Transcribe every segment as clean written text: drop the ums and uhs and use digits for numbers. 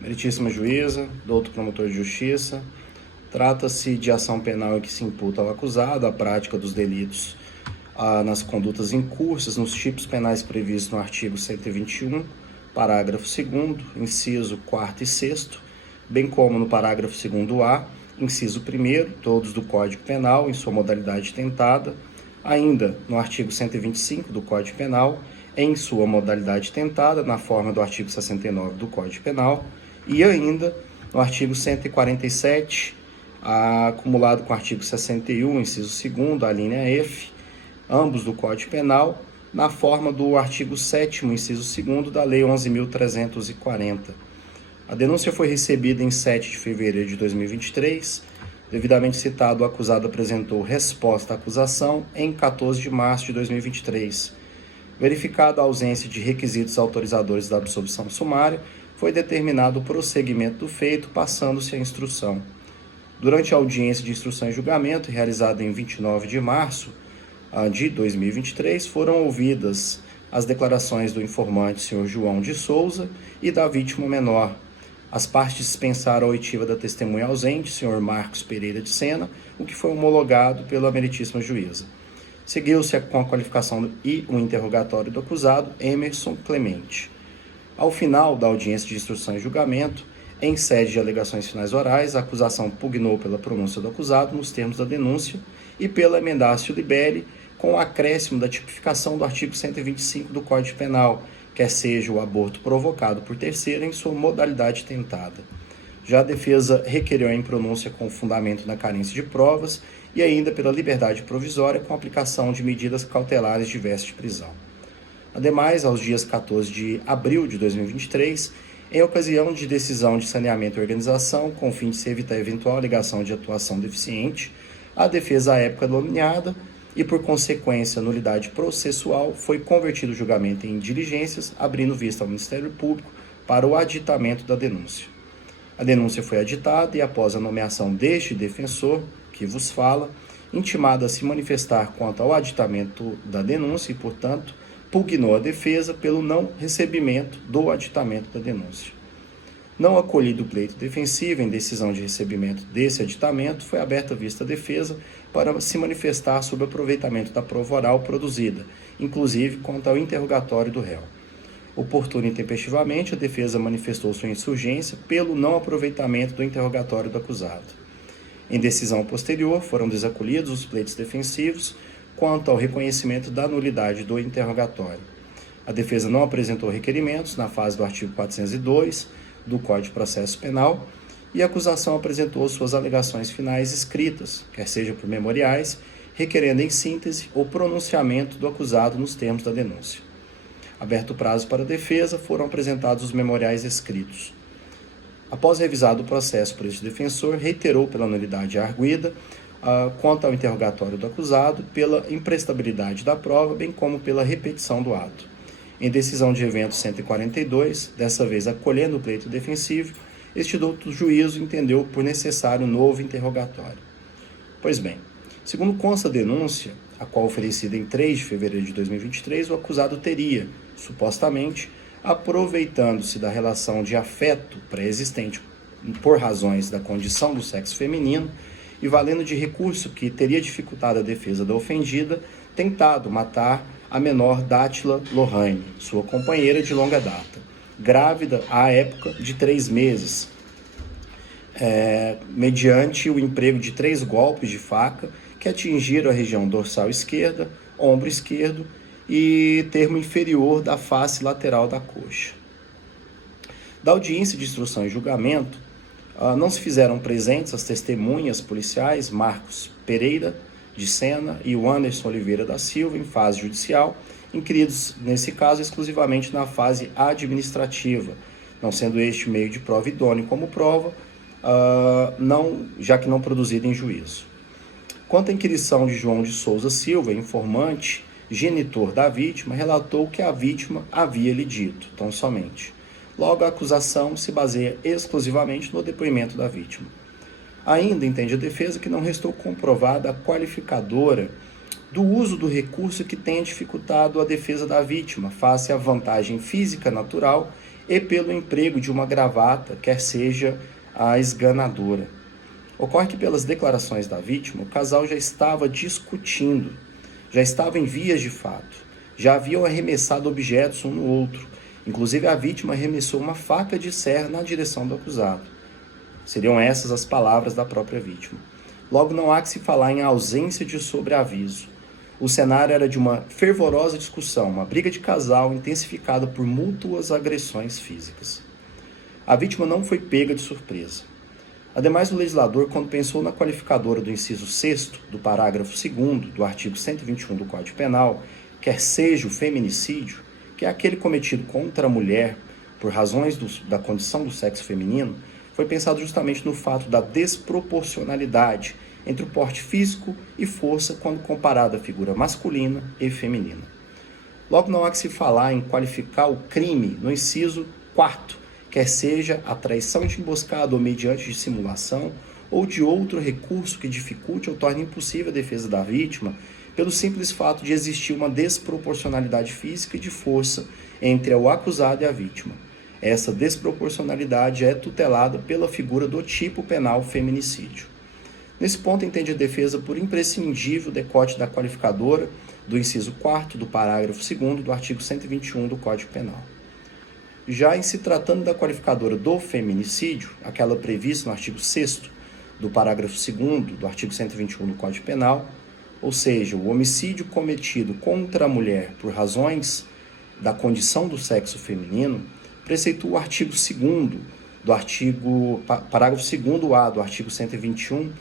Meritíssima juíza, doutor promotor de justiça, trata-se de ação penal em que se imputa ao acusado a prática dos delitos nas condutas incursas nos tipos penais previstos no artigo 121, parágrafo 2º, inciso 4º e 6º, bem como no parágrafo 2º-A, inciso 1º, todos do Código Penal em sua modalidade tentada, ainda no artigo 125 do Código Penal, em sua modalidade tentada, na forma do artigo 69 do Código Penal, e ainda no artigo 147, acumulado com o artigo 61, inciso 2º, a linha F, ambos do Código Penal, na forma do artigo 7º, inciso 2º da Lei 11.340. A denúncia foi recebida em 7 de fevereiro de 2023. Devidamente citado, o acusado apresentou resposta à acusação em 14 de março de 2023. Verificada a ausência de requisitos autorizadores da absolvição sumária, foi determinado o prosseguimento do feito, passando-se a instrução. Durante a audiência de instrução e julgamento, realizada em 29 de março de 2023, foram ouvidas as declarações do informante, Sr. João de Souza, e da vítima menor. As partes dispensaram a oitiva da testemunha ausente, Sr. Marcos Pereira de Sena, o que foi homologado pela meritíssima juíza. Seguiu-se com a qualificação e o interrogatório do acusado, Emerson Clemente. Ao final da audiência de instrução e julgamento, em sede de alegações finais orais, a acusação pugnou pela pronúncia do acusado nos termos da denúncia e pela emendatio libelli, com o acréscimo da tipificação do artigo 125 do Código Penal, quer seja o aborto provocado por terceiro em sua modalidade tentada. Já a defesa requereu a impronúncia com fundamento na carência de provas e ainda pela liberdade provisória com aplicação de medidas cautelares diversas de prisão. Ademais, aos dias 14 de abril de 2023, em ocasião de decisão de saneamento e organização, com o fim de se evitar eventual alegação de atuação deficiente, a defesa à época nomeada e, por consequência, nulidade processual, foi convertido o julgamento em diligências, abrindo vista ao Ministério Público para o aditamento da denúncia. A denúncia foi aditada e, após a nomeação deste defensor, que vos fala, intimado a se manifestar quanto ao aditamento da denúncia e, portanto, pugnou a defesa pelo não recebimento do aditamento da denúncia. Não acolhido o pleito defensivo em decisão de recebimento desse aditamento, foi aberta vista à defesa para se manifestar sobre o aproveitamento da prova oral produzida, inclusive quanto ao interrogatório do réu. Oportuna e intempestivamente, a defesa manifestou sua insurgência pelo não aproveitamento do interrogatório do acusado. Em decisão posterior, foram desacolhidos os pleitos defensivos quanto ao reconhecimento da nulidade do interrogatório. A defesa não apresentou requerimentos na fase do artigo 402 do Código de Processo Penal e a acusação apresentou suas alegações finais escritas, quer seja por memoriais, requerendo em síntese o pronunciamento do acusado nos termos da denúncia. Aberto o prazo para a defesa, foram apresentados os memoriais escritos. Após revisado o processo por este defensor, reiterou pela nulidade arguida quanto ao interrogatório do acusado, pela imprestabilidade da prova, bem como pela repetição do ato. Em decisão de evento 142, dessa vez acolhendo o pleito defensivo, este douto juízo entendeu por necessário novo interrogatório. Pois bem, segundo consta a denúncia, a qual oferecida em 3 de fevereiro de 2023, o acusado teria, supostamente, aproveitando-se da relação de afeto pré-existente por razões da condição do sexo feminino e valendo de recurso que teria dificultado a defesa da ofendida, tentado matar a menor Dátila Lohane, sua companheira de longa data, grávida à época de 3 meses, mediante o emprego de 3 golpes de faca que atingiram a região dorsal esquerda, ombro esquerdo e termo inferior da face lateral da coxa. Da audiência de instrução e julgamento, não se fizeram presentes as testemunhas policiais Marcos Pereira de Sena e o Anderson Oliveira da Silva em fase judicial, inquiridos, nesse caso, exclusivamente na fase administrativa, não sendo este meio de prova idôneo como prova, já que não produzido em juízo. Quanto à inquirição de João de Souza Silva, informante, genitor da vítima, relatou que a vítima havia lhe dito, tão somente. Logo, a acusação se baseia exclusivamente no depoimento da vítima. Ainda entende a defesa que não restou comprovada a qualificadora do uso do recurso que tenha dificultado a defesa da vítima face à vantagem física natural e pelo emprego de uma gravata, quer seja a esganadora. Ocorre que, pelas declarações da vítima, o casal já estava discutindo, já estava em vias de fato, já haviam arremessado objetos um no outro. Inclusive, a vítima arremessou uma faca de serra na direção do acusado. Seriam essas as palavras da própria vítima. Logo, não há que se falar em ausência de sobreaviso. O cenário era de uma fervorosa discussão, uma briga de casal intensificada por mútuas agressões físicas. A vítima não foi pega de surpresa. Ademais, o legislador, quando pensou na qualificadora do inciso 6º do parágrafo 2º do artigo 121 do Código Penal, quer seja o feminicídio, que é aquele cometido contra a mulher por razões da condição do sexo feminino, foi pensado justamente no fato da desproporcionalidade entre o porte físico e força quando comparado à figura masculina e feminina. Logo, não há que se falar em qualificar o crime no inciso 4º, quer seja a traição de emboscada ou mediante dissimulação, ou de outro recurso que dificulte ou torne impossível a defesa da vítima, pelo simples fato de existir uma desproporcionalidade física e de força entre o acusado e a vítima. Essa desproporcionalidade é tutelada pela figura do tipo penal feminicídio. Nesse ponto, entende a defesa por imprescindível o decote da qualificadora do inciso 4º do parágrafo 2º do artigo 121 do Código Penal. Já em se tratando da qualificadora do feminicídio, aquela prevista no artigo 6º do parágrafo 2º do artigo 121 do Código Penal, ou seja, o homicídio cometido contra a mulher por razões da condição do sexo feminino, preceitua o artigo 2º do parágrafo 2º-A do artigo 121,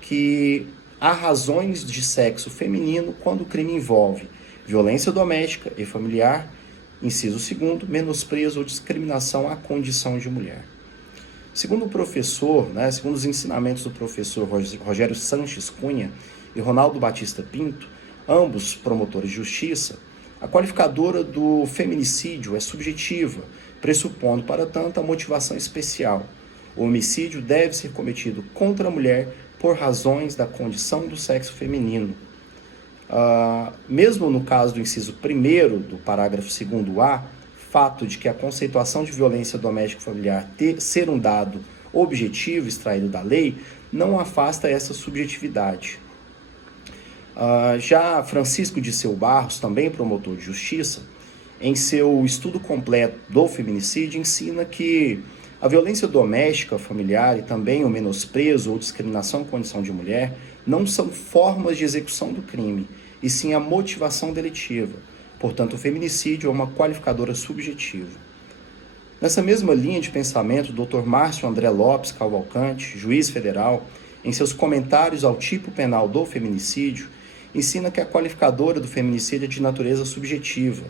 que há razões de sexo feminino quando o crime envolve violência doméstica e familiar, inciso 2º, menosprezo ou discriminação à condição de mulher. Segundo o professor, segundo os ensinamentos do professor Rogério Sanches Cunha e Ronaldo Batista Pinto, ambos promotores de justiça, a qualificadora do feminicídio é subjetiva, pressupondo, para tanto, a motivação especial. O homicídio deve ser cometido contra a mulher por razões da condição do sexo feminino. Mesmo no caso do inciso 1º do parágrafo 2º-A, fato de que a conceituação de violência doméstica e familiar ser um dado objetivo extraído da lei, não afasta essa subjetividade. Já Francisco Disseu Barros, também promotor de justiça, em seu estudo completo do feminicídio, ensina que a violência doméstica, familiar e também o menosprezo ou discriminação à condição de mulher não são formas de execução do crime, e sim a motivação delitiva. Portanto, o feminicídio é uma qualificadora subjetiva. Nessa mesma linha de pensamento, o Dr. Márcio André Lopes Cavalcante, juiz federal, em seus comentários ao tipo penal do feminicídio, ensina que a qualificadora do feminicídio é de natureza subjetiva,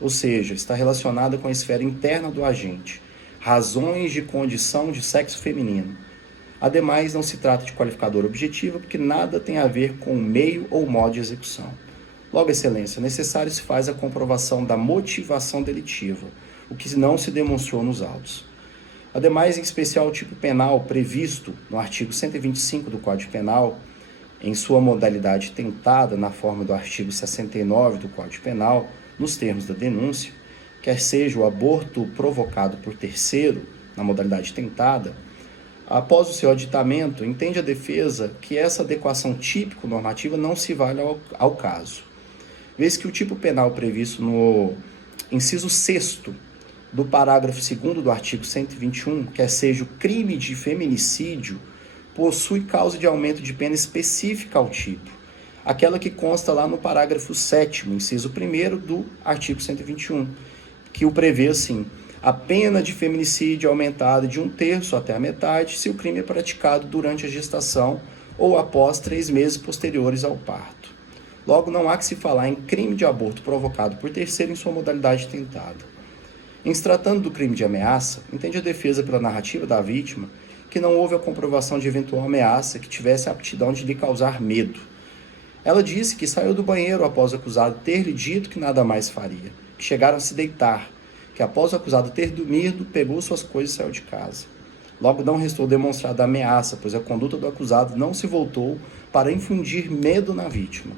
ou seja, está relacionada com a esfera interna do agente, razões de condição de sexo feminino. Ademais, não se trata de qualificadora objetiva, porque nada tem a ver com o meio ou modo de execução. Logo, excelência, necessário se faz a comprovação da motivação delitiva, o que não se demonstrou nos autos. Ademais, em especial, o tipo penal previsto no artigo 125 do Código Penal, em sua modalidade tentada na forma do artigo 69 do Código Penal, nos termos da denúncia, quer seja o aborto provocado por terceiro, na modalidade tentada, após o seu aditamento, entende a defesa que essa adequação típico-normativa não se vale ao caso, vez que o tipo penal previsto no inciso 6º do parágrafo 2º do artigo 121, quer seja o crime de feminicídio, possui causa de aumento de pena específica ao tipo, aquela que consta lá no parágrafo 7º, inciso 1º do artigo 121, que o prevê assim: a pena de feminicídio é aumentada de 1/3 até a metade se o crime é praticado durante a gestação ou após 3 meses posteriores ao parto. Logo, não há que se falar em crime de aborto provocado por terceiro em sua modalidade tentada. Em se tratando do crime de ameaça, entende a defesa pela narrativa da vítima que não houve a comprovação de eventual ameaça que tivesse a aptidão de lhe causar medo. Ela disse que saiu do banheiro após o acusado ter lhe dito que nada mais faria, que chegaram a se deitar, que após o acusado ter dormido, pegou suas coisas e saiu de casa. Logo, não restou demonstrada ameaça, pois a conduta do acusado não se voltou para infundir medo na vítima.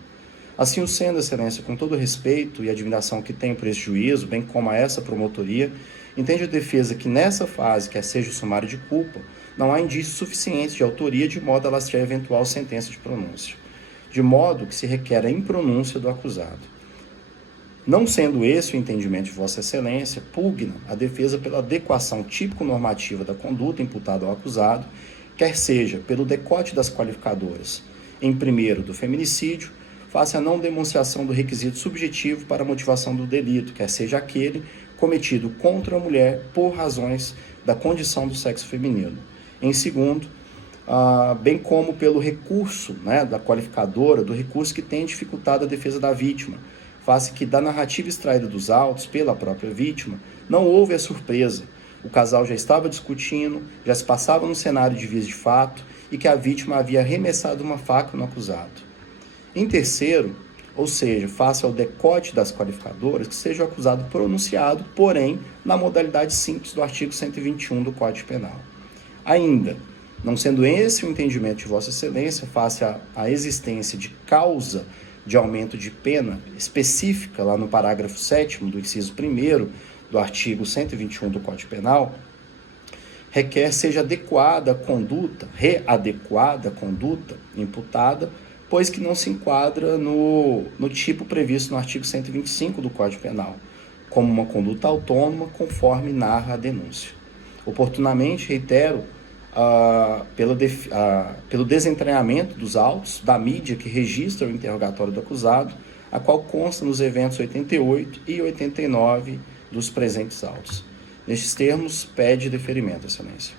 Assim o sendo, Excelência, com todo o respeito e admiração que tenho por esse juízo, bem como a essa promotoria, entende a defesa que nessa fase, quer seja o sumário de culpa, não há indícios suficientes de autoria de modo a lastrear eventual sentença de pronúncia, de modo que se requer a impronúncia do acusado. Não sendo esse o entendimento de Vossa Excelência, pugna a defesa pela adequação típico-normativa da conduta imputada ao acusado, quer seja pelo decote das qualificadoras, em primeiro do feminicídio, face à não demonstração do requisito subjetivo para a motivação do delito, quer seja aquele cometido contra a mulher por razões da condição do sexo feminino. Em segundo, bem como pelo recurso da qualificadora, do recurso que tem dificultado a defesa da vítima, face que da narrativa extraída dos autos pela própria vítima, não houve a surpresa. O casal já estava discutindo, já se passava no cenário de vias de fato e que a vítima havia arremessado uma faca no acusado. Em terceiro, ou seja, face ao decote das qualificadoras, que seja o acusado pronunciado, porém, na modalidade simples do artigo 121 do Código Penal. Ainda, não sendo esse o entendimento de Vossa Excelência, face à existência de causa de aumento de pena específica lá no parágrafo 7º do inciso 1º do artigo 121 do Código Penal, requer seja adequada a conduta, readequada a conduta imputada, pois que não se enquadra no tipo previsto no artigo 125 do Código Penal, como uma conduta autônoma, conforme narra a denúncia. Oportunamente, reitero, pelo desentranhamento dos autos da mídia que registra o interrogatório do acusado, a qual consta nos eventos 88 e 89 dos presentes autos. Nestes termos, pede deferimento, Excelência.